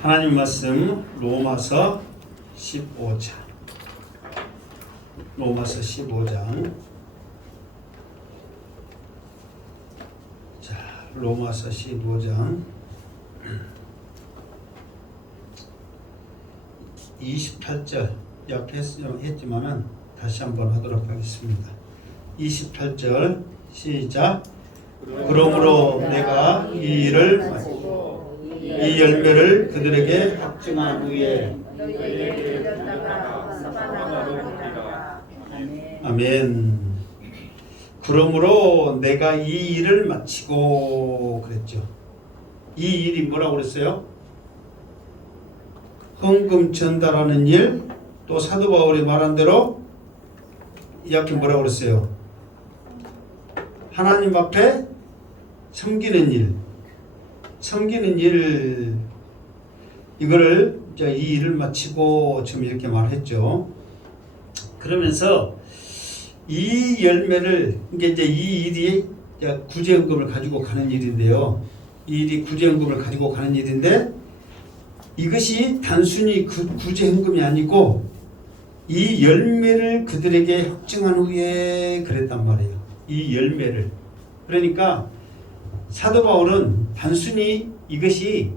하나님 말씀 로마서 15장. 로마서 15장. 자, 로마서 15장 28절 옆에 했지만은 다시 한번 하도록 하겠습니다. 28절 시작. 그러므로 내가 이 일을 마치고 이 열매를 그들에게 확증한 후에 아멘. 그러므로 내가 이 일을 마치고 그랬죠. 이 일이 뭐라고 그랬어요? 헌금 전달하는 일, 또 사도 바울이 말한 대로 이 앞에 뭐라고 그랬어요? 하나님 앞에 섬기는 일, 이거를 이제 이 일을 마치고 지금 이렇게 말했죠. 그러면서 이 열매를, 이제 이 일이 구제헌금을 가지고 가는 일인데요. 이 일이 구제헌금을 가지고 가는 일인데 이것이 단순히 구제헌금이 아니고 이 열매를 그들에게 확증한 후에 그랬단 말이에요. 이 열매를. 그러니까 사도 바울은 단순히 이것이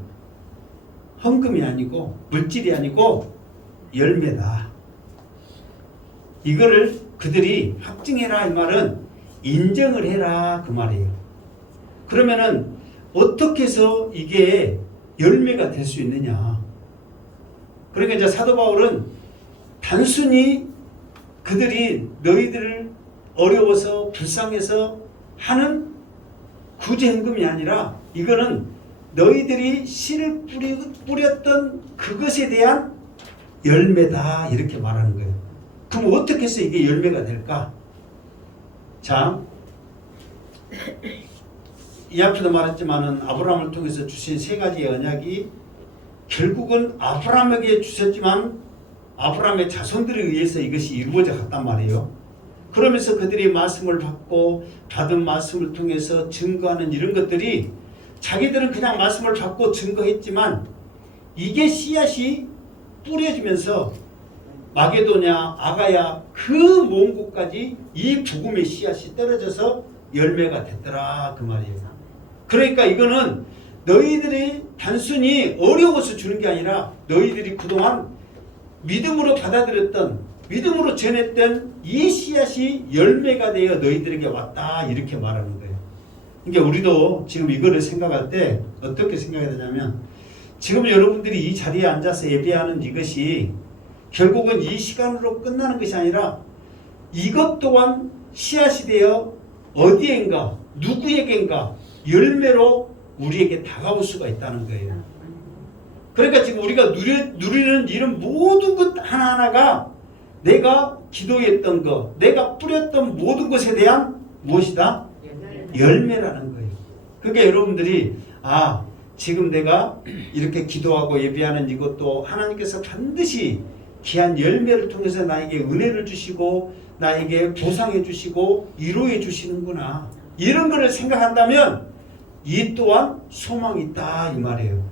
헌금이 아니고 물질이 아니고 열매다. 이거를 그들이 확증해라 이 말은 인정을 해라 그 말이에요. 그러면은 어떻게 해서 이게 열매가 될 수 있느냐. 그러니까 이제 사도 바울은 단순히 그들이 너희들을 어려워서 불쌍해서 하는 구제헌금이 아니라 이거는 너희들이 씨를 뿌렸던 그것에 대한 열매다 이렇게 말하는 거예요. 그럼 어떻게 해서 이게 열매가 될까? 자, 이 앞에도 말했지만은 아브라함을 통해서 주신 세 가지의 언약이 결국은 아브라함에게 주셨지만 아브라함의 자손들에 의해서 이것이 이루어져 갔단 말이에요. 그러면서 그들이 말씀을 받고 받은 말씀을 통해서 증거하는 이런 것들이 자기들은 그냥 말씀을 받고 증거했지만 이게 씨앗이 뿌려지면서 마게도냐 아가야 그 먼 곳까지 이 복음의 씨앗이 떨어져서 열매가 됐더라 그 말이에요. 그러니까 이거는 너희들이 단순히 어려워서 주는 게 아니라 너희들이 그동안 믿음으로 받아들였던 믿음으로 전했던 이 씨앗이 열매가 되어 너희들에게 왔다 이렇게 말하는 거예요. 그러니까 우리도 지금 이거를 생각할 때 어떻게 생각해야 되냐면 지금 여러분들이 이 자리에 앉아서 예배하는 이것이 결국은 이 시간으로 끝나는 것이 아니라 이것 또한 씨앗이 되어 어디엔가 누구에겐가 열매로 우리에게 다가올 수가 있다는 거예요. 그러니까 지금 우리가 누리는 이런 모든 것 하나하나가 내가 기도했던 것, 내가 뿌렸던 모든 것에 대한 무엇이다? 열매라는 거예요. 그러니까 여러분들이 지금 내가 이렇게 기도하고 예배하는 이것도 하나님께서 반드시 귀한 열매를 통해서 나에게 은혜를 주시고 나에게 보상해 주시고 위로해 주시는구나. 이런 거를 생각한다면 이 또한 소망이 있다 이 말이에요.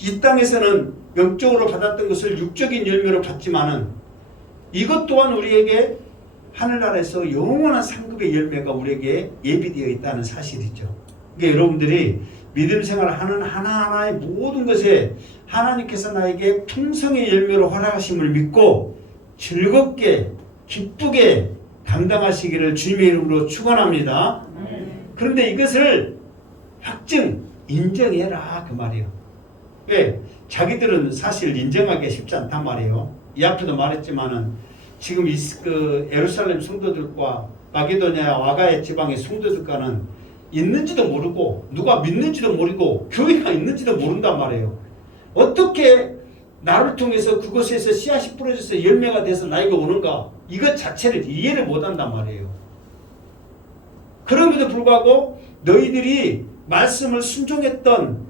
이 땅에서는 영적으로 받았던 것을 육적인 열매로 받지만은 이것 또한 우리에게 하늘나라에서 영원한 상급의 열매가 우리에게 예비되어 있다는 사실이죠. 그러니까 여러분들이 믿음 생활을 하는 하나하나의 모든 것에 하나님께서 나에게 풍성의 열매로 허락하심을 믿고 즐겁게 기쁘게 감당하시기를 주님의 이름으로 축원합니다. 그런데 이것을 확증, 인정해라 그 말이에요. 왜? 자기들은 사실 인정하기 쉽지 않단 말이에요. 이 앞에도 말했지만은 지금 그 예루살렘 성도들과 마게도냐 와가야 지방의 성도들과는 있는지도 모르고 누가 믿는지도 모르고 교회가 있는지도 모른단 말이에요. 어떻게 나를 통해서 그곳에서 씨앗이 뿌려져서 열매가 돼서 나에게 오는가 이것 자체를 이해를 못한단 말이에요. 그럼에도 불구하고 너희들이 말씀을 순종했던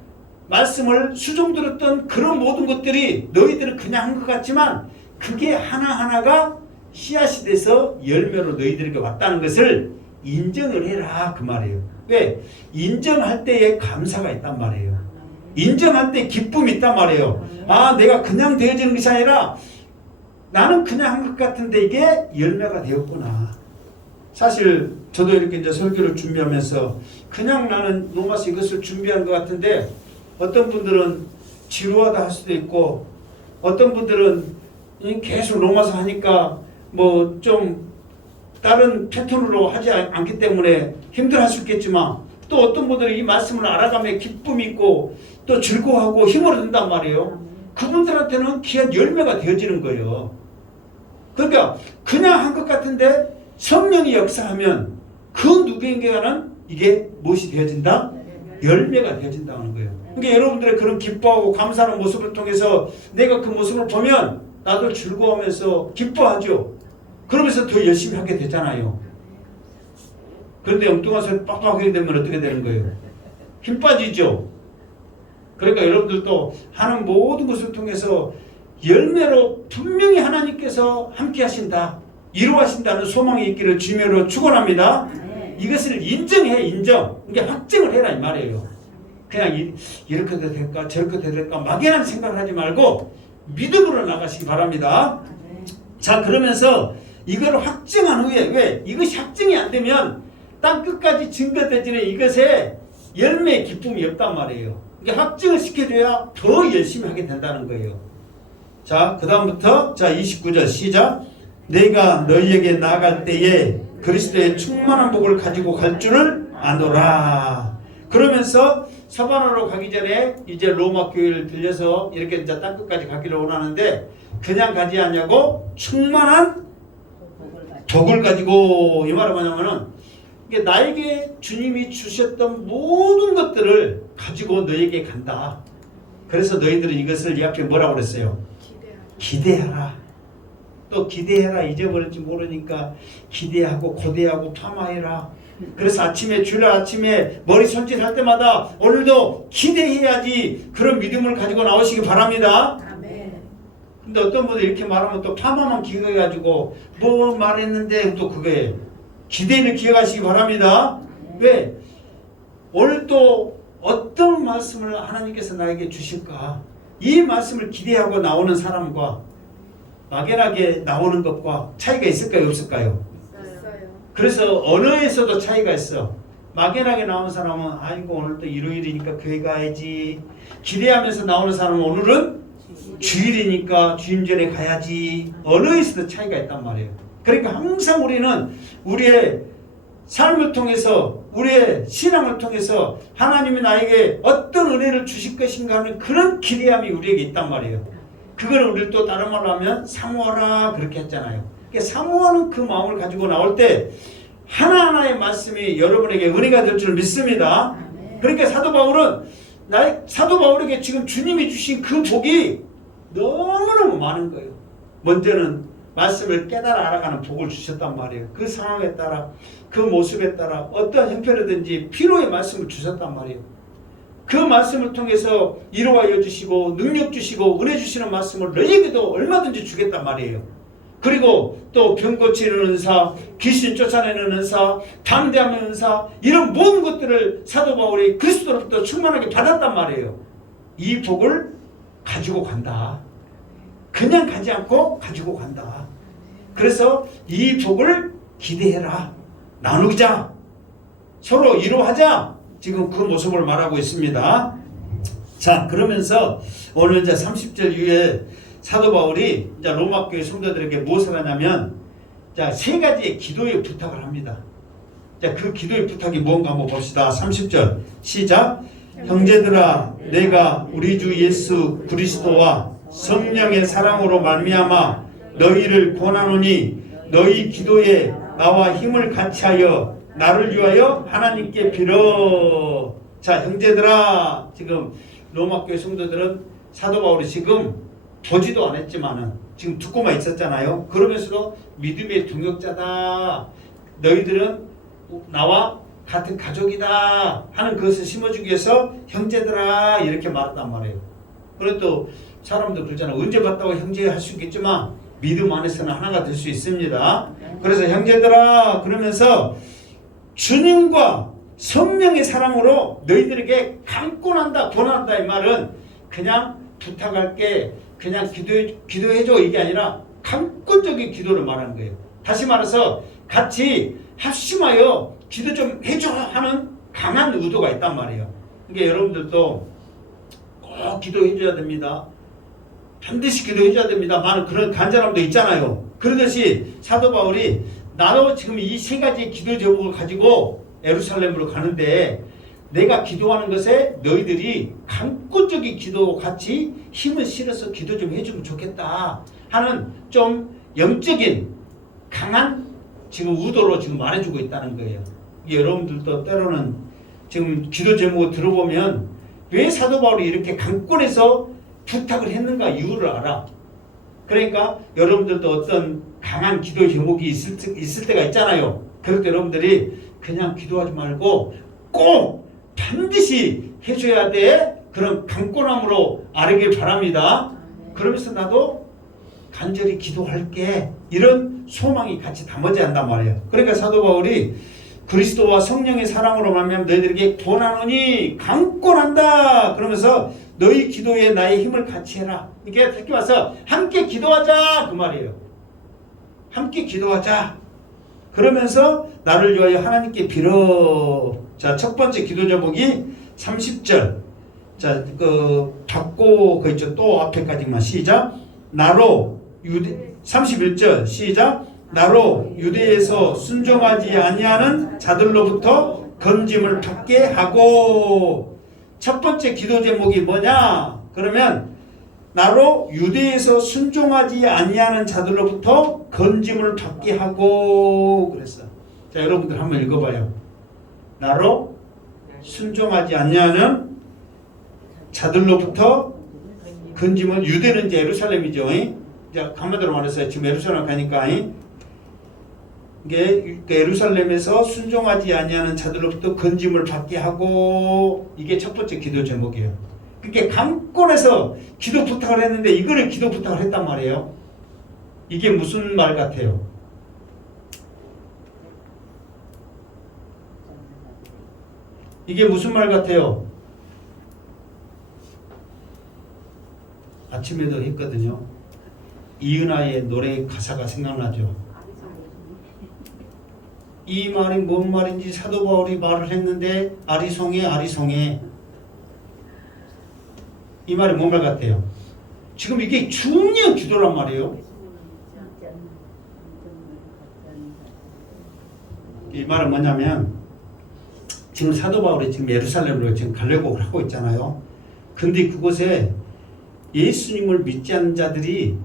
말씀을 수종 들었던 그런 모든 것들이 너희들은 그냥 한 것 같지만 그게 하나하나가 씨앗이 돼서 열매로 너희들에게 왔다는 것을 인정을 해라 그 말이에요. 왜? 인정할 때에 감사가 있단 말이에요. 인정할 때 기쁨이 있단 말이에요. 아, 내가 그냥 되어지는 것이 아니라 나는 그냥 한 것 같은데 이게 열매가 되었구나. 사실 저도 이렇게 이제 설교를 준비하면서 그냥 나는 로마서 이것을 준비한 것 같은데 어떤 분들은 지루하다 할 수도 있고 어떤 분들은 계속 로마서 하니까 뭐 좀 다른 패턴으로 하지 않기 때문에 힘들어할 수 있겠지만 또 어떤 분들은 이 말씀을 알아가며 기쁨이 있고 또 즐거워하고 힘을 얻는단 말이에요. 그분들한테는 귀한 열매가 되어지는 거예요. 그러니까 그냥 한 것 같은데 성령이 역사하면 그 누구에게는 이게 무엇이 되어진다? 열매가 되어진다는 거예요. 그러니까 여러분들의 그런 기뻐하고 감사하는 모습을 통해서 내가 그 모습을 보면 나도 즐거워하면서 기뻐하죠. 그러면서 더 열심히 하게 되잖아요. 그런데 엉뚱한 소리 빡빡하게 되면 어떻게 되는 거예요? 힘 빠지죠. 그러니까 여러분들도 하는 모든 것을 통해서 열매로 분명히 하나님께서 함께 하신다, 이루하신다는 소망이 있기를 주님으로 축원합니다. 이것을 인정해, 인정. 이게 확증을 해라 이 말이에요. 그냥 이렇게 돼도 될까 저렇게 돼도 될까 막연한 생각을 하지 말고 믿음으로 나가시기 바랍니다. 자, 그러면서 이걸 확증한 후에, 왜? 이것이 확증이 안 되면 땅 끝까지 증거되지는 이것에 열매의 기쁨이 없단 말이에요. 이게 확증을 시켜줘야 더 열심히 하게 된다는 거예요. 자, 그 다음부터 자 29절 시작. 내가 너희에게 나아갈 때에 그리스도의 충만한 복을 가지고 갈 줄을 아노라. 그러면서 사바나로 가기 전에 이제 로마 교회를 들려서 이렇게 이제 땅 끝까지 가기를 원하는데 그냥 가지 않냐고 충만한 복을 가지고. 이 말은 뭐냐면은 이게 나에게 주님이 주셨던 모든 것들을 가지고 너에게 간다. 그래서 너희들은 이것을 이 앞에 뭐라고 그랬어요? 기대하라. 또 기대해라. 잊어버릴지 모르니까 기대하고 고대하고 파마해라. 그래서 아침에 주일 아침에 머리 손질할 때마다 오늘도 기대해야지 그런 믿음을 가지고 나오시기 바랍니다. 근데 어떤 분들 이렇게 말하면 또 파마만 기억해가지고 뭐 말했는데 또 그거에 기대를 기억하시기 바랍니다. 왜? 오늘 또 어떤 말씀을 하나님께서 나에게 주실까? 이 말씀을 기대하고 나오는 사람과 막연하게 나오는 것과 차이가 있을까요? 없을까요? 있어요. 그래서 언어에서도 차이가 있어. 막연하게 나오는 사람은 아이고 오늘 또 일요일이니까 교회 가야지. 기대하면서 나오는 사람은 오늘은 주일이니까 주임전에 가야지. 언어에서도 차이가 있단 말이에요. 그러니까 항상 우리는 우리의 삶을 통해서 우리의 신앙을 통해서 하나님이 나에게 어떤 은혜를 주실 것인가 하는 그런 기대함이 우리에게 있단 말이에요. 그걸 우리 또 다른 말로 하면 사모하라 그렇게 했잖아요. 그러니까 사모하는 그 마음을 가지고 나올 때 하나하나의 말씀이 여러분에게 은혜가 될 줄 믿습니다. 그러니까 사도 바울에게 지금 주님이 주신 그 복이 너무너무 많은 거예요. 먼저는 말씀을 깨달아 알아가는 복을 주셨단 말이에요. 그 상황에 따라 그 모습에 따라 어떠한 형편이든지 필요의 말씀을 주셨단 말이에요. 그 말씀을 통해서 이루어여 주시고 능력 주시고 은혜 주시는 말씀을 너희에게도 얼마든지 주겠단 말이에요. 그리고 또 병 고치는 은사, 귀신 쫓아내는 은사, 담대함의 은사, 이런 모든 것들을 사도 바울이 그리스도로부터 충만하게 받았단 말이에요. 이 복을 가지고 간다. 그냥 가지 않고 가지고 간다. 그래서 이 복을 기대해라. 나누자. 서로 이루하자. 지금 그 모습을 말하고 있습니다. 자, 그러면서 오늘 이제 30절 이후에 사도 바울이 이제 로마 교회 성도들에게 무엇을 하냐면 자, 세 가지의 기도의 부탁을 합니다. 자, 그 기도의 부탁이 뭔가 한번 봅시다. 30절 시작. 형제들아, 내가 우리 주 예수 그리스도와 성령의 사랑으로 말미암아 너희를 권하노니 너희 기도에 나와 힘을 같이하여 나를 위하여 하나님께 빌어. 자, 형제들아, 지금 로마교회 성도들은 사도 바울이 지금 보지도 않았지만은 지금 듣고만 있었잖아요. 그러면서도 믿음의 동역자다. 너희들은 나와 같은 가족이다 하는 것을 심어주기 위해서 형제들아 이렇게 말했단 말이에요. 그리고 또 사람도 그러잖아. 언제 봤다고 형제 할 수 있겠지만 믿음 안에서는 하나가 될 수 있습니다. 그래서 형제들아 그러면서 주님과 성령의 사랑으로 너희들에게 강권한다, 권한다. 이 말은 그냥 부탁할게, 그냥 기도해줘 이게 아니라 강권적인 기도를 말하는 거예요. 다시 말해서 같이 합심하여 기도 좀 해줘 하는 강한 의도가 있단 말이에요. 그러니까 여러분들도 꼭 기도해줘야 됩니다. 반드시 기도해줘야 됩니다. 많은 그런 간절함도 있잖아요. 그러듯이 사도 바울이 나도 지금 이 세 가지 기도 제목을 가지고 예루살렘으로 가는데 내가 기도하는 것에 너희들이 강권적인 기도 같이 힘을 실어서 기도 좀 해주면 좋겠다 하는 좀 영적인 강한 지금 의도로 지금 말해주고 있다는 거예요. 여러분들도 때로는 지금 기도 제목을 들어보면 왜 사도 바울이 이렇게 강권해서 부탁을 했는가 이유를 알아. 그러니까 여러분들도 어떤 강한 기도 제목이 있을 때가 있잖아요. 그럴 때 여러분들이 그냥 기도하지 말고 꼭 반드시 해줘야 돼. 그런 강권함으로 아르길 바랍니다. 그러면서 나도 간절히 기도할게. 이런 소망이 같이 담아져야 한단 말이에요. 그러니까 사도 바울이 그리스도와 성령의 사랑으로 말미암아 너희들에게 권하노니 강권한다. 그러면서 너희 기도에 나의 힘을 같이 해라. 이게 특히 와서 함께 기도하자 그 말이에요. 함께 기도하자. 그러면서 나를 위하여 하나님께 빌어. 자, 첫 번째 기도 제목이 30절. 자, 받고 그 있죠. 또 앞에까지만 시작. 나로 31절 시작. 나로 유대에서 순종하지 아니하는 자들로부터 건짐을 받게 하고. 첫 번째 기도 제목이 뭐냐? 그러면 나로 유대에서 순종하지 아니하는 자들로부터 건짐을 받게 하고 그랬어. 자, 여러분들 한번 읽어봐요. 나로 순종하지 아니하는 자들로부터 건짐은 유대는 이제 예루살렘이죠. 자, 한마디로 말해서 지금 예루살렘 가니까 이게 예루살렘에서 순종하지 아니하는 자들로부터 건짐을 받게 하고 이게 첫 번째 기도 제목이에요. 그게 강권해서 기도 부탁을 했는데 이거를 기도 부탁을 했단 말이에요. 이게 무슨 말 같아요? 이게 무슨 말 같아요? 아침에도 했거든요. 이은하의 노래 가사가 생각나죠. 이 말이 뭔 말인지 사도 바울이 말을 했는데 아리송해 아리송해. 이 말이 뭔 말 같아요? 지금 이게 중요한 기도란 말이에요. 이 말은 뭐냐면 지금 사도 바울이 지금 예루살렘으로 지금 가려고 하고 있잖아요. 근데 그곳에 예수님을 믿지 않는 자들이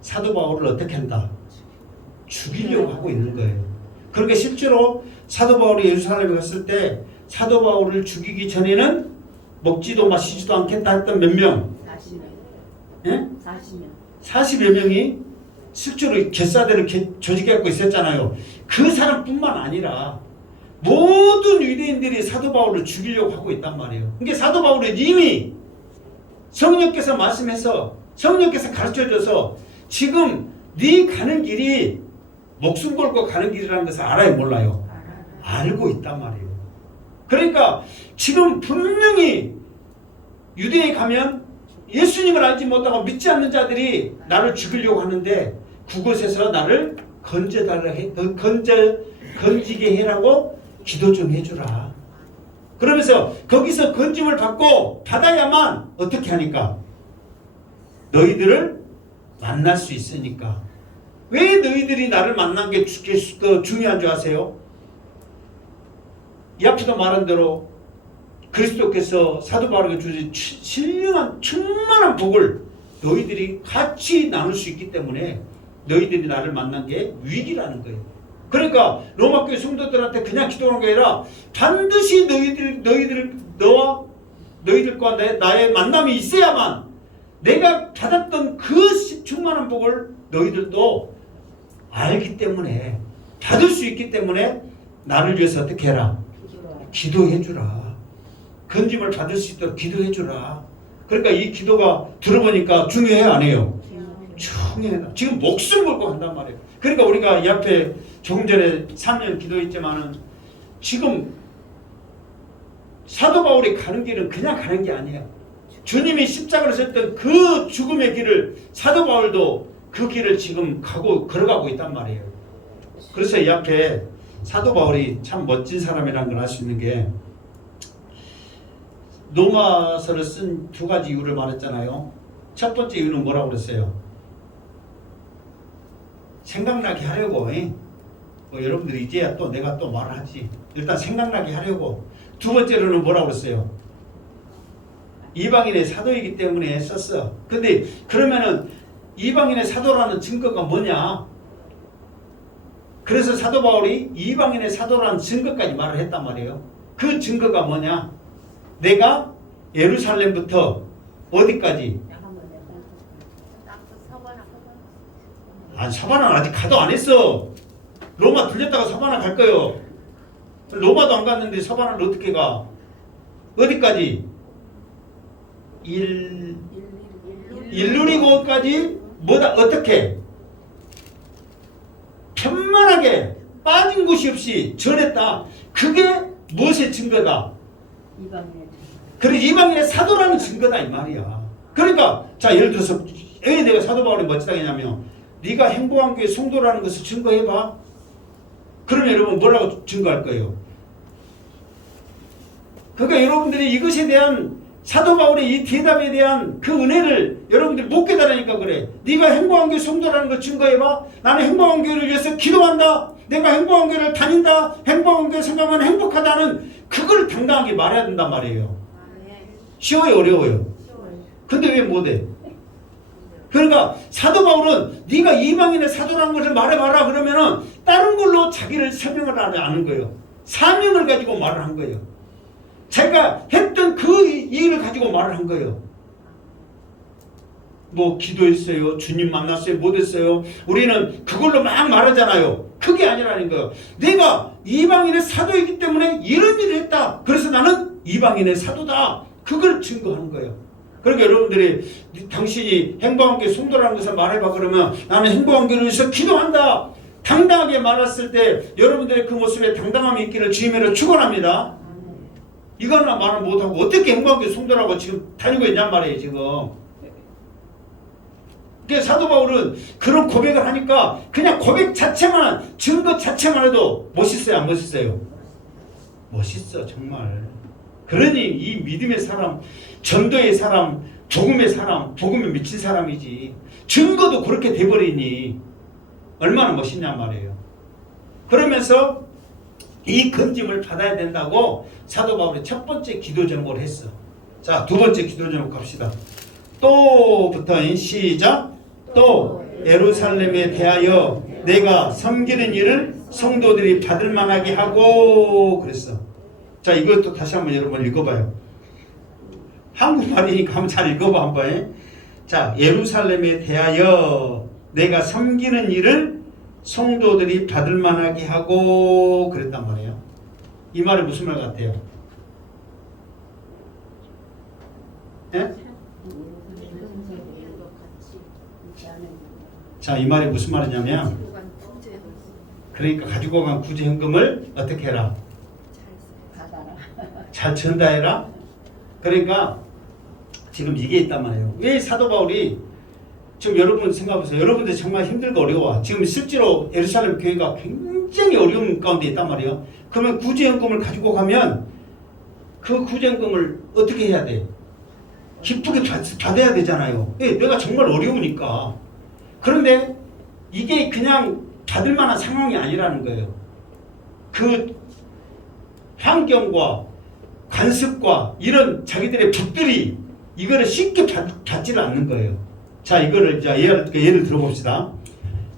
사도 바울을 어떻게 한다? 죽이려고 하고 있는 거예요. 그러니까 실제로 사도 바울이 예루살렘에 갔을 때 사도 바울을 죽이기 전에는 먹지도 마시지도 않겠다 했던 몇 명? 40명. 40여 명이 실제로 겟사대를 조직해갖고 있었잖아요. 그 사람뿐만 아니라 모든 유대인들이 사도 바울을 죽이려고 하고 있단 말이에요. 그러니까 사도 바울은 이미 성령께서 말씀해서 성령께서 가르쳐줘서 지금 네 가는 길이 목숨 걸고 가는 길이라는 것을 알아요, 몰라요? 알고 있단 말이에요. 그러니까 지금 분명히 유대에 가면 예수님을 알지 못하고 믿지 않는 자들이 나를 죽이려고 하는데 그곳에서 나를 건지게 해라고 기도 좀 해주라. 그러면서 거기서 건짐을 받아야만 어떻게 하니까? 너희들을 만날 수 있으니까. 왜 너희들이 나를 만난 게 중요한 줄 아세요? 이 앞에도 말한 대로 그리스도께서 사도 바울에게 주신 신령한 충만한 복을 너희들이 같이 나눌 수 있기 때문에 너희들이 나를 만난 게 위기라는 거예요. 그러니까 로마교회 성도들한테 그냥 기도하는 게 아니라 반드시 너희들과 나의 만남이 있어야만 내가 받았던 그 충만한 복을 너희들도 알기 때문에 받을 수 있기 때문에 나를 위해서 어떻게 해라? 기도해 주라. 건짐을 받을 수 있도록 기도해 주라. 그러니까 이 기도가 들어보니까 중요해 안 해요? 중요해. 지금 목숨 걸고 한단 말이에요. 그러니까 우리가 이 앞에 조금 전에 3년 기도했지만은 지금 사도 바울이 가는 길은 그냥 가는 게 아니에요. 주님이 십자가를 졌던 그 죽음의 길을 사도 바울도 그 길을 지금 걸어가고 있단 말이에요. 그래서 이 앞에 사도 바울이 참 멋진 사람이라는 걸 알 수 있는 게 로마서를 쓴 두 가지 이유를 말했잖아요. 첫 번째 이유는 뭐라고 그랬어요? 생각나게 하려고. 여러분들이 이제야 또 내가 또 말을 하지. 일단 생각나게 하려고. 두 번째로는 뭐라고 그랬어요? 이방인의 사도이기 때문에 썼어. 근데 그러면은 이방인의 사도라는 증거가 뭐냐? 그래서 사도 바울이 이방인의 사도라는 증거까지 말을 했단 말이에요. 그 증거가 뭐냐? 내가 예루살렘부터 어디까지? 사바나는 아직 가도 안 했어. 로마 들렸다가 사바나 갈 거예요. 로마도 안 갔는데 사바나를 어떻게 가? 어디까지? 일루리고까지 뭐다 어떻게? 편만하게 빠진 곳이 없이 전했다. 그게 무엇의 증거다? 그래 이방인의 사도라는 증거다 이 말이야. 그러니까 자 예를 들어서 왜 내가 사도 바울이 멋지다 했냐면 네가 행복한 교회 성도라는 것을 증거해봐. 그러면 여러분 뭐라고 증거할 거예요? 그러니까 여러분들이 이것에 대한 사도 바울의 이 대답에 대한 그 은혜를 여러분들이 못 깨달으니까 그래. 네가 행복한 교회 성도라는 걸 증거해봐. 나는 행복한 교회를 위해서 기도한다. 내가 행복한 교회를 다닌다. 행복한 교회 생각하면 행복하다는 그걸 당당하게 말해야 된단 말이에요. 쉬워요 어려워요? 근데 왜 못해? 그러니까 사도 바울은 네가 이방인의 사도라는 것을 말해봐라 그러면은 다른 걸로 자기를 설명을 하지 않은 거예요. 사명을 가지고 말을 한 거예요. 자기가 했던 그 일을 가지고 말을 한 거예요. 뭐 기도했어요. 주님 만났어요. 못했어요. 우리는 그걸로 막 말하잖아요. 그게 아니라는 거예요. 내가 이방인의 사도이기 때문에 이런 일을 했다. 그래서 나는 이방인의 사도다. 그걸 증거하는 거예요. 그러니까 여러분들이 당신이 행복한 교회 성도라는 것을 말해봐 그러면 나는 행복한 교회를 위해서 기도한다. 당당하게 말했을 때 여러분들의 그 모습에 당당함이 있기를 주님으로 축원합니다. 이거나 말을 못하고 어떻게 행복한 교회 성도라고 지금 다니고 있냔 말이에요 지금. 그러니까 사도 바울은 그런 고백을 하니까 그냥 고백 자체만 증거 자체만 해도 멋있어요 안 멋있어요? 멋있어 정말. 그러니 이 믿음의 사람, 전도의 사람, 복음의 사람, 복음에 미친 사람이지. 증거도 그렇게 돼버리니 얼마나 멋있냔 말이에요. 그러면서 이 건짐을 받아야 된다고 사도 바울이 첫 번째 기도 제목을 했어. 자, 두 번째 기도 제목 갑시다. 또부터 시작. 또 예루살렘에 대하여 내가 섬기는 일을 성도들이 받을 만하게 하고 그랬어. 자, 이것도 다시 한번 여러분 읽어봐요. 한국말이니까 한번 잘 읽어봐 한번. 자, 예루살렘에 대하여 내가 섬기는 일을 성도들이 받을 만하게 하고 그랬단 말이에요. 이 말은 무슨 말 같아요? 예? 자, 이 말이 무슨 말이냐면 그러니까 가지고 간 구제 현금을 어떻게 해라? 잘 전달해라. 그러니까 지금 이게 있단 말이에요. 왜 사도 바울이 지금 여러분 생각해보세요. 여러분들 정말 힘들고 어려워. 지금 실제로 예루살렘 교회가 굉장히 어려운 가운데 있단 말이에요. 그러면 구제연금을 가지고 가면 그 구제연금을 어떻게 해야 돼? 기쁘게 받아야 되잖아요. 내가 정말 어려우니까. 그런데 이게 그냥 받을 만한 상황이 아니라는 거예요. 그 환경과 관습과 이런 자기들의 붓들이 이거를 쉽게 받지를 않는 거예요. 자, 이거를 자 예를 들어봅시다.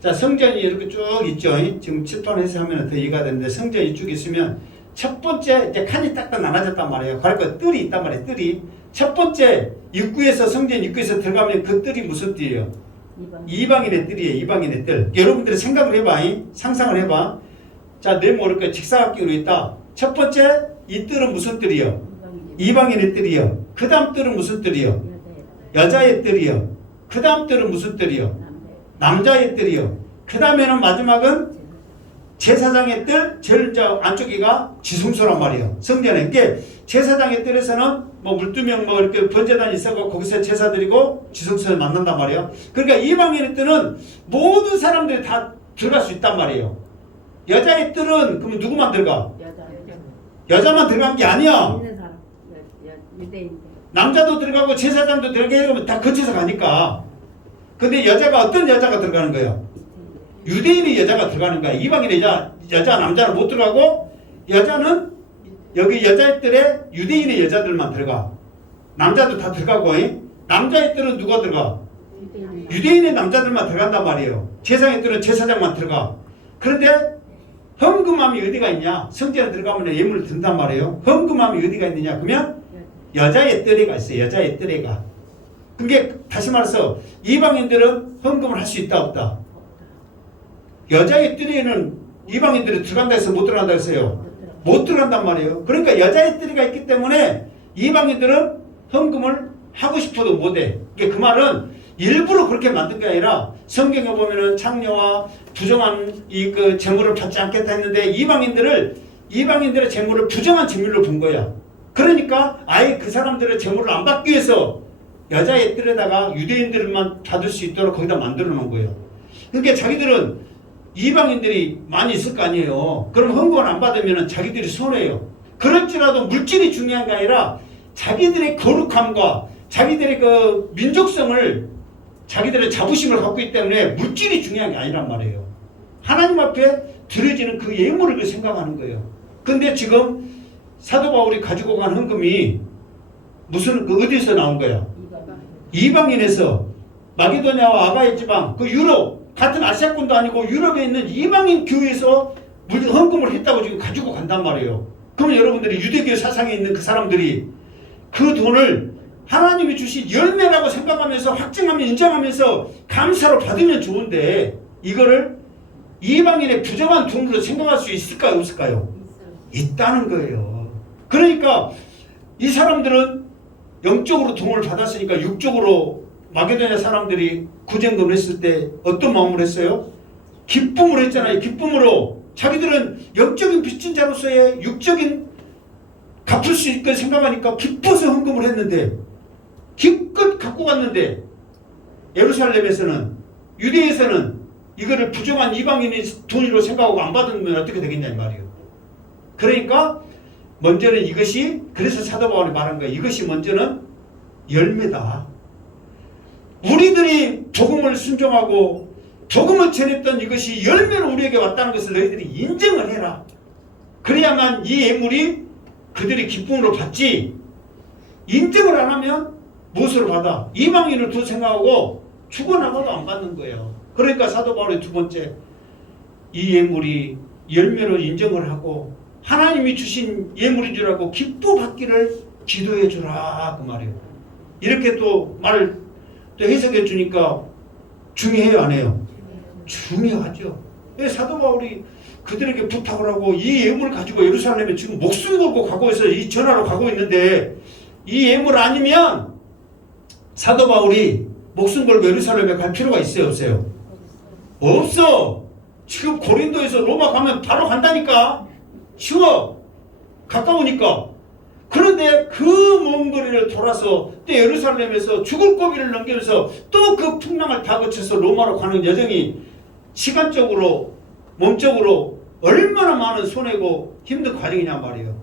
자, 성전이 이렇게 쭉 있죠. 지금 칠판에서 하면 더 이해가 되는데 성전이 쭉 있으면 첫 번째 이제 칸이 딱딱 나눠졌단 말이에요. 그러니까 뜰이 있단 말이에요. 뜰이 첫 번째 입구에서 성전 입구에서 들어가면 그 뜰이 무슨 뜰이에요? 이방인의 뜰이에요. 이방인의 뜰. 여러분들이 생각을 해봐. 상상을 해봐. 자, 내 모르니까 직사각형으로 있다. 첫 번째 이 뜰은 무슨 뜰이요? 이방인의 뜰이요. 그 다음 뜰은 무슨 뜰이요? 여자의 뜰이요. 그 다음 뜰은 무슨 뜰이요? 남자의 뜰이요. 그 다음에는 마지막은 제사장의 뜰 제일 이제 안쪽에가 지성소란 말이에요. 성전에. 이게 제사장의 뜰에서는 뭐 물두명 뭐 이렇게 번제단이 있어서 거기서 제사 드리고 지성소에 만난단 말이에요. 그러니까 이방인의 뜰은 모든 사람들이 다 들어갈 수 있단 말이에요. 여자의 뜰은 그러면 누구만 들어가? 여자만 들어간 게 아니야. 있는 사람, 유대인들. 남자도 들어가고 제사장도 들어가게 하면 다 거쳐서 가니까. 근데 여자가 어떤 여자가 들어가는 거예요? 유대인의 여자가 들어가는 거야. 이방인의 여자 남자는 못 들어가고 여자는 여기 여자들의 유대인의 여자들만 들어가. 남자도 다 들어가고 남자의 뜰은 누가 들어가? 유대인의 남자들만 들어간단 말이에요. 제사장의 뜰은 제사장만 들어가. 그런데 헌금함이 어디가 있냐? 성전에 들어가면 예물을 든단 말이에요. 헌금함이 어디가 있느냐? 그러면 여자의 뜰에가 있어요. 여자의 뜰에가. 그게 다시 말해서 이방인들은 헌금을 할 수 있다 없다? 여자의 뜰에는 이방인들이 들어간다 해서 못 들어간다 했어요. 못 들어간단 말이에요. 그러니까 여자의 뜰이가 있기 때문에 이방인들은 헌금을 하고 싶어도 못해. 그 말은 일부러 그렇게 만든 게 아니라 성경에 보면은 창녀와 부정한 그 재물을 받지 않겠다 했는데 이방인들의 재물을 부정한 재물로 본 거야. 그러니까 아예 그 사람들의 재물을 안 받기 위해서 여자의 뜰에다가 유대인들만 받을 수 있도록 거기다 만들어 놓은 거예요. 그러니까 자기들은 이방인들이 많이 있을 거 아니에요. 그럼 헌금을 안 받으면 자기들이 손해요. 그럴지라도 물질이 중요한 게 아니라 자기들의 거룩함과 자기들의 그 민족성을 자기들의 자부심을 갖고 있기 때문에 물질이 중요한 게 아니란 말이에요. 하나님 앞에 드려지는 그 예물을 생각하는 거예요. 근데 지금 사도 바울이 가지고 간 헌금이 무슨 어디서 나온 거야? 이방인에서 마게도냐와 아가야 지방 그 유럽 같은 아시아권도 아니고 유럽에 있는 이방인 교회에서 헌금을 했다고 지금 가지고 간단 말이에요. 그러면 여러분들이 유대교 사상에 있는 그 사람들이 그 돈을 하나님이 주신 열매라고 생각하면서 확증하며 인정하면서 감사로 받으면 좋은데 이거를 이방인의 부정한 돈으로 생각할 수 있을까요? 없을까요? 있다는 거예요. 그러니까 이 사람들은 영적으로 도움을 받았으니까 육적으로 마게도냐 사람들이 구제금을 했을 때 어떤 마음을 했어요? 기쁨을 했잖아요. 기쁨으로. 자기들은 영적인 빚진 자로서의 육적인 갚을 수 있게 생각하니까 기뻐서 헌금을 했는데 기껏 갖고 갔는데 예루살렘에서는 유대에서는 이거를 부정한 이방인의 돈으로 생각하고 안 받으면 어떻게 되겠냐 이 말이에요. 그러니까 먼저는 이것이 그래서 사도 바울이 말한 거예요. 이것이 먼저는 열매다. 우리들이 복음을 순종하고 복음을 전했던 이것이 열매로 우리에게 왔다는 것을 너희들이 인정을 해라. 그래야만 이 예물이 그들이 기쁨으로 받지. 인정을 안 하면 무엇으로 받아? 이방인을 두 생각하고 죽어나가도 안 받는 거예요. 그러니까 사도 바울의 두 번째 이 예물이 열매로 인정을 하고 하나님이 주신 예물인 줄 알고 기뻐 받기를 기도해 주라 그 말이에요. 이렇게 또 말을 또 해석해 주니까 중요해요 안 해요? 중요하죠. 사도 바울이 그들에게 부탁을 하고 이 예물을 가지고 예루살렘에 지금 목숨 걸고 가고 있어요. 이 전하러 가고 있는데 이 예물 아니면 사도 바울이 목숨 걸고 예루살렘에 갈 필요가 있어요 없어요? 없어. 지금 고린도에서 로마 가면 바로 간다니까. 쉬워. 가까우니까. 그런데 그 먼 거리를 돌아서 또 예루살렘에서 죽을 고비를 넘기면서 또 그 풍랑을 다 거쳐서 로마로 가는 여정이 시간적으로 몸적으로 얼마나 많은 손해고 힘든 과정이냐 말이에요.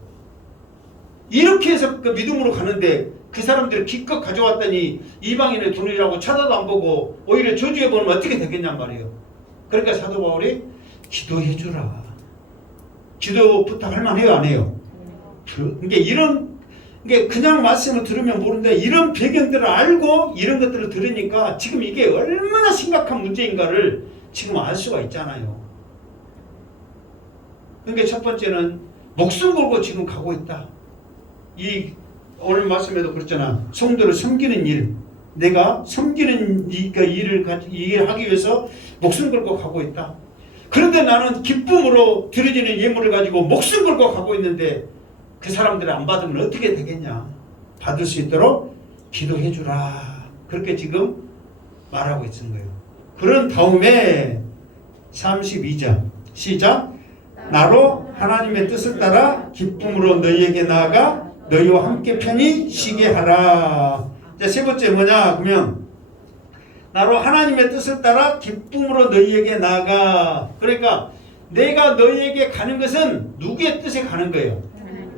이렇게 해서 그 믿음으로 가는데 그 사람들이 기껏 가져왔더니 이방인의 돈이라고 쳐다도 안 보고 오히려 저주해보면 어떻게 되겠냔 말이에요. 그러니까 사도 바울이 기도해 주라. 기도 부탁할 만해요 안 해요? 이게 그냥 말씀을 들으면 모르는데 이런 배경들을 알고 이런 것들을 들으니까 지금 이게 얼마나 심각한 문제인가를 지금 알 수가 있잖아요. 그러니까 첫 번째는 목숨 걸고 지금 가고 있다. 이 오늘 말씀에도 그랬잖아. 성도를 섬기는 일, 내가 섬기는 일을 하기 위해서 목숨 걸고 가고 있다. 그런데 나는 기쁨으로 드려지는 예물을 가지고 목숨 걸고 가고 있는데 그 사람들이 안 받으면 어떻게 되겠냐. 받을 수 있도록 기도해 주라. 그렇게 지금 말하고 있는 거예요. 그런 다음에 32장 시작. 나로 하나님의 뜻을 따라 기쁨으로 너희에게 나아가 너희와 함께 편히 쉬게 하라. 자, 세 번째 뭐냐 그러면 나로 하나님의 뜻을 따라 기쁨으로 너희에게 나아가. 그러니까 내가 너희에게 가는 것은 누구의 뜻에 가는 거예요?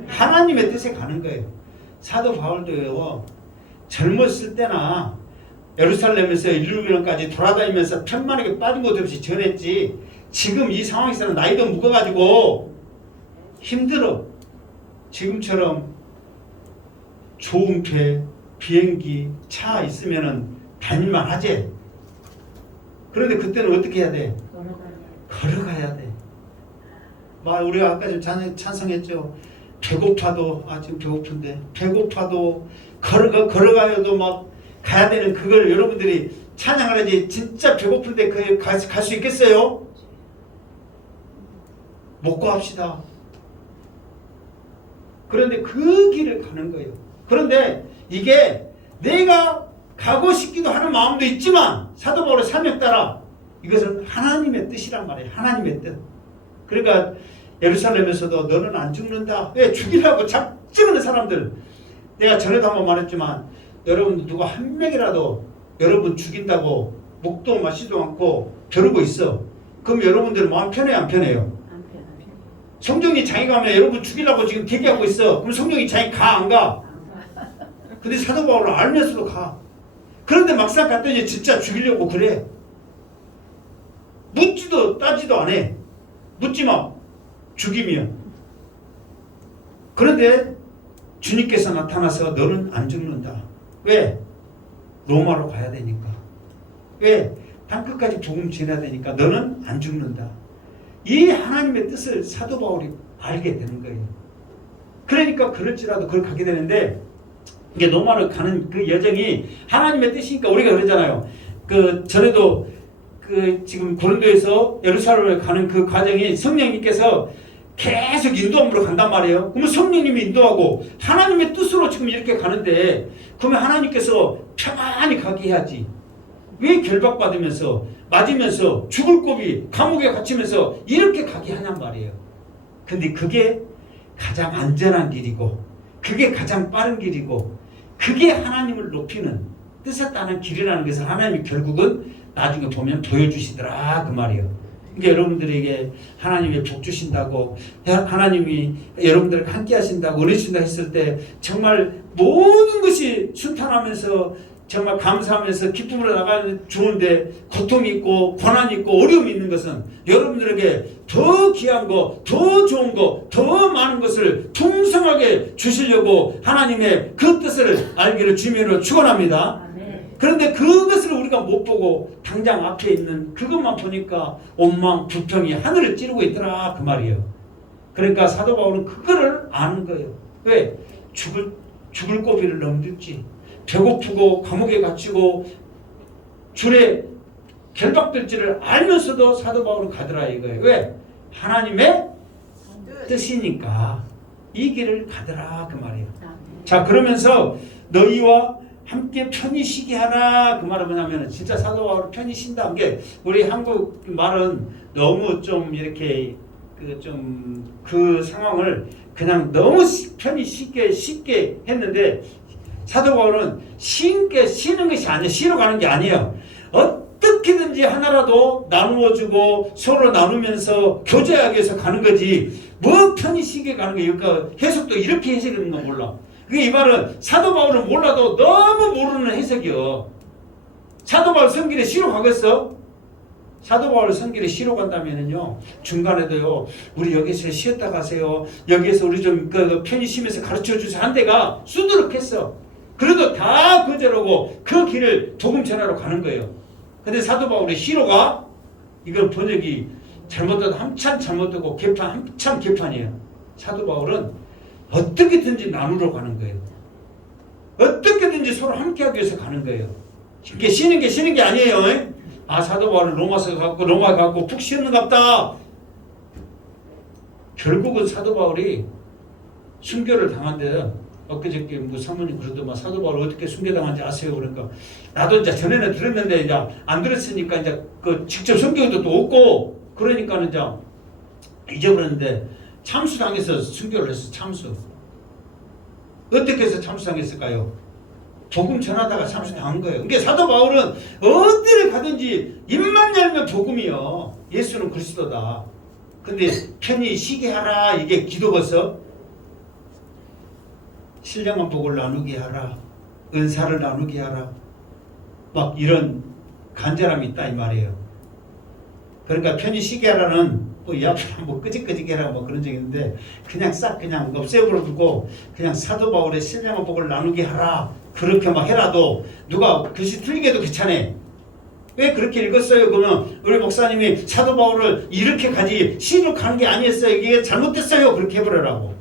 하나님의 뜻에 가는 거예요. 사도 바울도요, 젊었을 때나 예루살렘에서 일루비론까지 돌아다니면서 편만하게 빠진 것 없이 전했지, 지금 이 상황에서는 나이도 묵어가지고 힘들어. 지금처럼 좋은 배, 비행기, 차 있으면은 다닐만 하지. 그런데 그때는 어떻게 해야 돼? 걸어가야 돼. 막 우리가 아까 좀 찬성했죠. 배고파도, 지금 배고픈데 배고파도 걸어가야도 막 가야 되는 그걸 여러분들이 찬양을 하지. 진짜 배고픈데 그 갈 수 있겠어요? 먹고 합시다. 그런데 그 길을 가는 거예요. 그런데 이게 내가 가고 싶기도 하는 마음도 있지만 사도 바울의 사명 따라 이것은 하나님의 뜻이란 말이에요. 하나님의 뜻. 그러니까 예루살렘에서도 너는 안 죽는다. 왜? 죽이려고 잡지는 사람들. 내가 전에도 한번 말했지만 여러분 누가 한 명이라도 여러분 죽인다고 목도 마시도 않고 벼르고 있어. 그럼 여러분들 마음 편해요, 안 편해요? 성령이 자기 가면 여러분 죽이려고 지금 대기하고 있어. 그럼 성령이 자기 가, 안 가? 근데 사도 바울은 알면서도 가. 그런데 막상 갔더니 진짜 죽이려고 그래. 묻지도 따지도 안 해. 묻지 마. 죽이면. 그런데 주님께서 나타나서 너는 안 죽는다. 왜? 로마로 가야 되니까. 왜? 땅끝까지 복음 전해야 되니까 너는 안 죽는다. 이 하나님의 뜻을 사도 바울이 알게 되는 거예요. 그러니까 그럴지라도 그걸 가게 되는데, 이게 로마로 가는 그 여정이 하나님의 뜻이니까 우리가 그러잖아요. 그 전에도 그 지금 고린도에서 예루살렘에 가는 그 과정이 성령님께서 계속 인도함으로 간단 말이에요. 그러면 성령님이 인도하고 하나님의 뜻으로 지금 이렇게 가는데, 그러면 하나님께서 평안히 가게 해야지. 왜 결박받으면서 맞으면서 죽을 고비 감옥에 갇히면서 이렇게 가게 하냔 말이에요. 근데 그게 가장 안전한 길이고 그게 가장 빠른 길이고 그게 하나님을 높이는 뜻에 따른 길이라는 것을 하나님이 결국은 나중에 보면 보여주시더라 그 말이에요. 그러니까 여러분들에게 하나님이 복 주신다고, 하나님이 여러분들과 함께 하신다고, 은혜 주신다 했을 때 정말 모든 것이 순탄하면서 정말 감사하면서 기쁨으로 나가는 좋은데 고통이 있고 고난이 있고 어려움이 있는 것은 여러분들에게 더 귀한 거, 더 좋은 거, 더 많은 것을 풍성하게 주시려고 하나님의 그 뜻을 알기를 주님으로 축원합니다. 그런데 그것을 우리가 못 보고 당장 앞에 있는 그것만 보니까 원망, 불평이 하늘을 찌르고 있더라 그 말이에요. 그러니까 사도 바울은 그거를 아는 거예요. 왜? 죽을 고비를 넘겼지. 배고프고 감옥에 갇히고 줄에 결박될지를 알면서도 사도 바울은 가더라 이거예요. 왜? 하나님의 뜻이니까 이 길을 가더라 그 말이에요. 자, 그러면서 너희와 함께 편히 쉬게 하라 그 말은 뭐냐면 진짜 사도 바울은 편히 쉰다는 게, 우리 한국 말은 너무 좀 이렇게 그 상황을 그냥 너무 편히 쉽게 했는데, 사도 바울은 쉬는 것이 아니에요. 쉬러 가는 게 아니에요. 어떻게든지 하나라도 나누어주고 서로 나누면서 교제하기 위해서 가는 거지, 뭐 편히 쉬게 가는 거예요. 그러니까 해석도 이렇게 해석하는 건 몰라. 그게 이 말은 사도 바울은 몰라도 너무 모르는 해석이요. 사도 바울 성길에 쉬러 가겠어? 사도 바울 성길에 쉬러 간다면은요, 중간에도요, 우리 여기서 쉬었다 가세요. 여기에서 우리 좀 편히 쉬면서 가르쳐 주세요 한 데가 수두룩했어. 그래도 다 거절하고 그 길을 복음 전하러 가는 거예요. 근데 사도 바울이 쉬러 가? 이건 번역이 잘못돼도 한참 잘못되고 한참 개판이에요. 사도 바울은 어떻게든지 나누러 가는 거예요. 어떻게든지 서로 함께하기 위해서 가는 거예요. 이게 쉬는 게 아니에요. 사도 바울은 로마 가고 푹 쉬었는갑다. 결국은 사도 바울이 순교를 당한대요. 엊그저께 뭐 사모님 그러더만 사도 바울 어떻게 순교당한지 아세요? 그러니까 나도 이제 전에는 들었는데 이제 안 들었으니까 이제 그 직접 성경도 또 없고 그러니까는 이제 잊어버렸는데 참수당해서 순교를 했어. 참수. 어떻게 해서 참수당했을까요? 복음 전하다가 참수당한 거예요. 그러니까 사도 바울은 어디를 가든지 입만 열면 복음이요. 예수는 그리스도다. 근데 편히 쉬게 하라. 이게 기도버서 신령한 복을 나누게 하라. 은사를 나누게 하라. 막 이런 간절함이 있다 이 말이에요. 그러니까 편히 쉬게 하라는 이 앞에 뭐 끄직끄직 해라 뭐 그런 적이 있는데 그냥 싹 그냥 없애버려 두고 그냥 사도 바울의 신령한 복을 나누게 하라. 그렇게 막 해라도 누가 글씨 틀리게도 괜찮아. 왜 그렇게 읽었어요? 그러면 우리 목사님이 사도 바울을 이렇게 가지 시로 가는 게 아니었어요. 이게 잘못됐어요. 그렇게 해버리라고.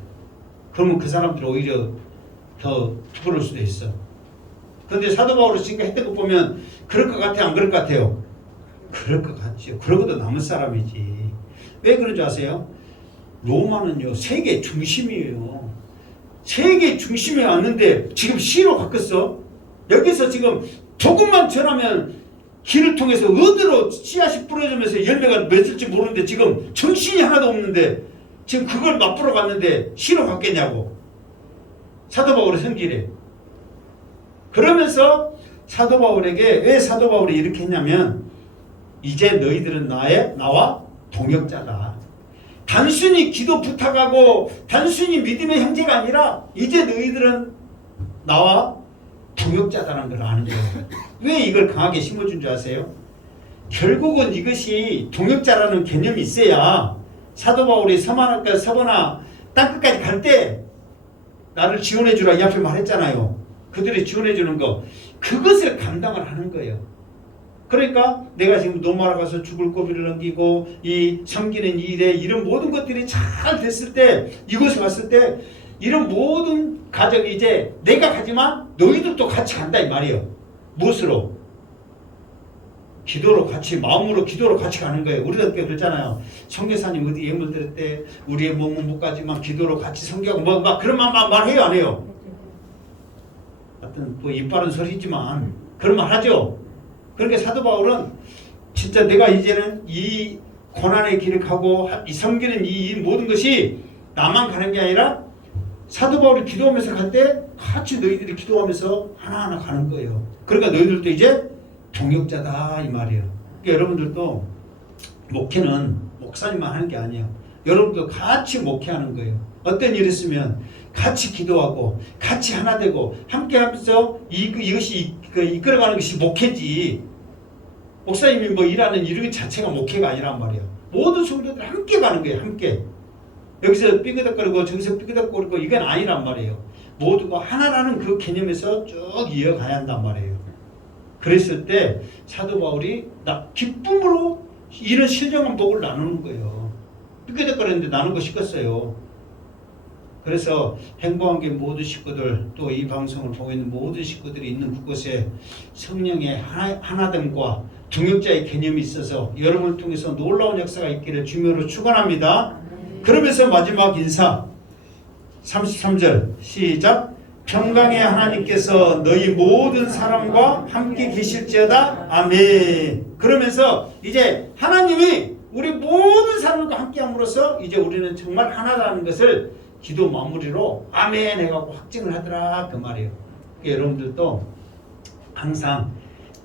그러면 그 사람들이 오히려 더 부끄러울 수도 있어. 그런데 사도 바울이 지금 했던 거 보면 그럴 것 같아요? 안 그럴 것 같아요? 그럴 것 같죠. 그러고도 남은 사람이지. 왜 그런 줄 아세요? 로마는요 세계 중심이에요. 세계 중심에 왔는데 지금 시로 바뀌었어. 여기서 지금 조금만 전하면 길을 통해서 어디로 씨앗이 뿌려지면서 열매가 맺을지 모르는데 지금 정신이 하나도 없는데 지금 그걸 맛보러 갔는데 시로 바뀌었냐고. 사도 바울의 성질에. 그러면서 사도 바울에게 왜 사도 바울이 이렇게 했냐면 이제 너희들은 나와 동역자다. 단순히 기도 부탁하고 단순히 믿음의 형제가 아니라 이제 너희들은 나와 동역자다라는 걸 아는 거예요. 왜 이걸 강하게 심어준 줄 아세요? 결국은 이것이 동역자라는 개념이 있어야 사도 바울이 서버나 땅끝까지 갈 때 나를 지원해주라 이 앞에 말했잖아요. 그들이 지원해주는 거 그것을 감당을 하는 거예요. 그러니까 내가 지금 노마라 가서 죽을 고비를 넘기고 이 섬기는 일에 이런 모든 것들이 잘 됐을 때 이곳에 왔을 때 이런 모든 가정이 이제 내가 가지만 너희들도 같이 간다 이 말이에요. 무엇으로? 기도로 같이 마음으로 기도로 같이 가는 거예요. 우리도 그랬잖아요. 성교사님 어디 예물 드릴 때 우리의 몸은 못 가지만 기도로 같이 섬기고 뭐 막 그런 말 해요 안 해요? 하여튼 뭐 입 바른 소리지만 그런 말 하죠. 그러니까 사도 바울은 진짜 내가 이제는 이 고난의 길을 가고 이 섬기는 이 모든 것이 나만 가는 게 아니라 사도 바울이 기도하면서 갈 때 같이 너희들이 기도하면서 하나하나 가는 거예요. 그러니까 너희들도 이제 동역자다 이 말이에요. 그러니까 여러분들도 목회는 목사님만 하는 게 아니에요. 여러분도 같이 목회하는 거예요. 어떤 일이 있으면 같이 기도하고 같이 하나 되고 함께 하면서 이것이 이끌어가는 것이 목회지. 목사님이 뭐 일하는 일 자체가 목회가 아니란 말이에요. 모든 성도들 함께 가는 거예요. 함께. 여기서 삐그덕거리고 저기서 삐그덕거리고 이건 아니란 말이에요. 모두가 하나라는 그 개념에서 쭉 이어가야 한단 말이에요. 그랬을 때 사도 바울이 기쁨으로 이런 신령한 복을 나누는 거예요. 삐그덕거리는데 나눈 거 싶었어요. 그래서 행복한 게 모든 식구들 또 이 방송을 보고 있는 모든 식구들이 있는 그곳에 성령의 하나됨과 동역자의 개념이 있어서 여러분을 통해서 놀라운 역사가 있기를 주님으로 축원합니다. 그러면서 마지막 인사 33절 시작. 평강의 하나님께서 너희 모든 사람과 함께 계실지어다. 아멘. 그러면서 이제 하나님이 우리 모든 사람과 함께 함으로써 이제 우리는 정말 하나라는 것을 기도 마무리로 아멘 해갖고 확증을 하더라 그 말이에요. 그러니까 여러분들도 항상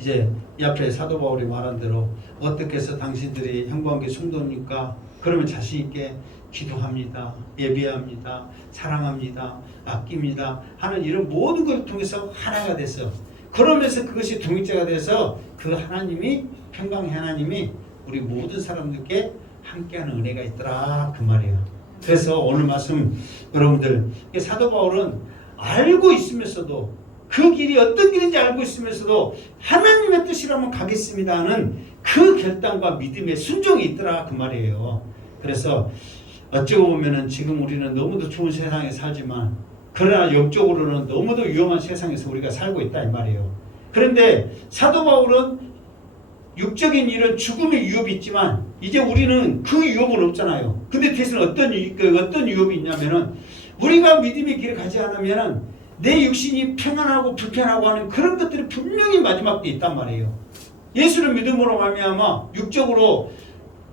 이제 이 앞에 사도 바울이 말한 대로 어떻게 해서 당신들이 행복한 성도입니까? 그러면 자신 있게 기도합니다. 예배합니다. 사랑합니다. 아낍니다. 하는 이런 모든 걸 통해서 하나가 돼서 그러면서 그것이 동역자가 돼서 그 하나님이 평강의 하나님이 우리 모든 사람들께 함께하는 은혜가 있더라 그 말이에요. 그래서 오늘 말씀 여러분들 사도 바울은 알고 있으면서도 그 길이 어떤 길인지 알고 있으면서도 하나님의 뜻이라면 가겠습니다 하는 그 결단과 믿음의 순종이 있더라 그 말이에요. 그래서 어찌고 보면은 지금 우리는 너무도 좋은 세상에 살지만 그러나 영적으로는 너무도 위험한 세상에서 우리가 살고 있다 이 말이에요. 그런데 사도 바울은 육적인 일은 죽음의 위협이 있지만 이제 우리는 그 위협은 없잖아요. 근데 대신 어떤 위협이 있냐면은 우리가 믿음의 길을 가지 않으면은 내 육신이 평안하고 불편하고 하는 그런 것들이 분명히 마지막 때 있단 말이에요. 예수를 믿음으로 말미암아 육적으로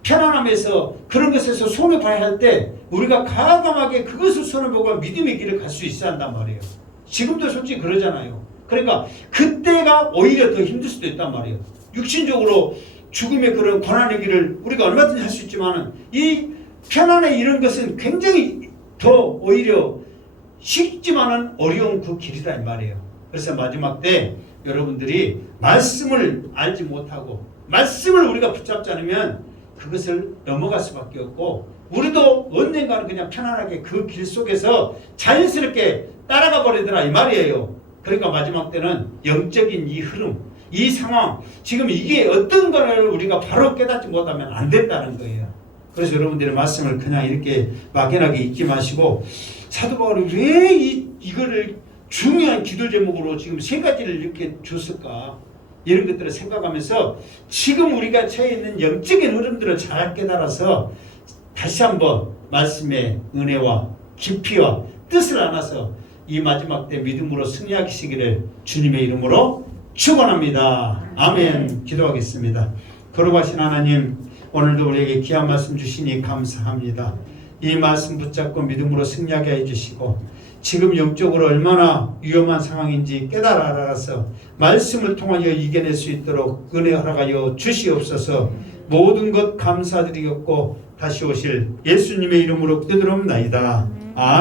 편안함에서 그런 것에서 손해 봐야 할 때 우리가 과감하게 그것을 손해보고 믿음의 길을 갈 수 있어야 한단 말이에요. 지금도 솔직히 그러잖아요. 그러니까 그때가 오히려 더 힘들 수도 있단 말이에요. 육신적으로 죽음의 그런 고난의 길을 우리가 얼마든지 할 수 있지만은 이 편안에 이런 것은 굉장히 더 오히려 쉽지만은 어려운 그 길이다 이 말이에요. 그래서 마지막 때 여러분들이 말씀을 알지 못하고 말씀을 우리가 붙잡지 않으면 그것을 넘어갈 수밖에 없고 우리도 언젠가는 그냥 편안하게 그 길 속에서 자연스럽게 따라가 버리더라 이 말이에요. 그러니까 마지막 때는 영적인 이 흐름, 이 상황, 지금 이게 어떤 거를 우리가 바로 깨닫지 못하면 안 된다는 거예요. 그래서 여러분들의 말씀을 그냥 이렇게 막연하게 잊지 마시고 사도 바울이 왜 이거를 중요한 기도 제목으로 지금 세 가지를 이렇게 줬을까? 이런 것들을 생각하면서 지금 우리가 처해 있는 영적인 흐름들을 잘 깨달아서 다시 한번 말씀의 은혜와 깊이와 뜻을 안아서 이 마지막 때 믿음으로 승리하시기를 주님의 이름으로 축원합니다. 아멘. 기도하겠습니다. 거룩하신 하나님, 오늘도 우리에게 귀한 말씀 주시니 감사합니다. 이 말씀 붙잡고 믿음으로 승리하게 해주시고 지금 영적으로 얼마나 위험한 상황인지 깨달아 알아서 말씀을 통하여 이겨낼 수 있도록 은혜 허락하여 주시옵소서. 모든 것 감사드리겠고 다시 오실 예수님의 이름으로 기도드립니다. 아멘.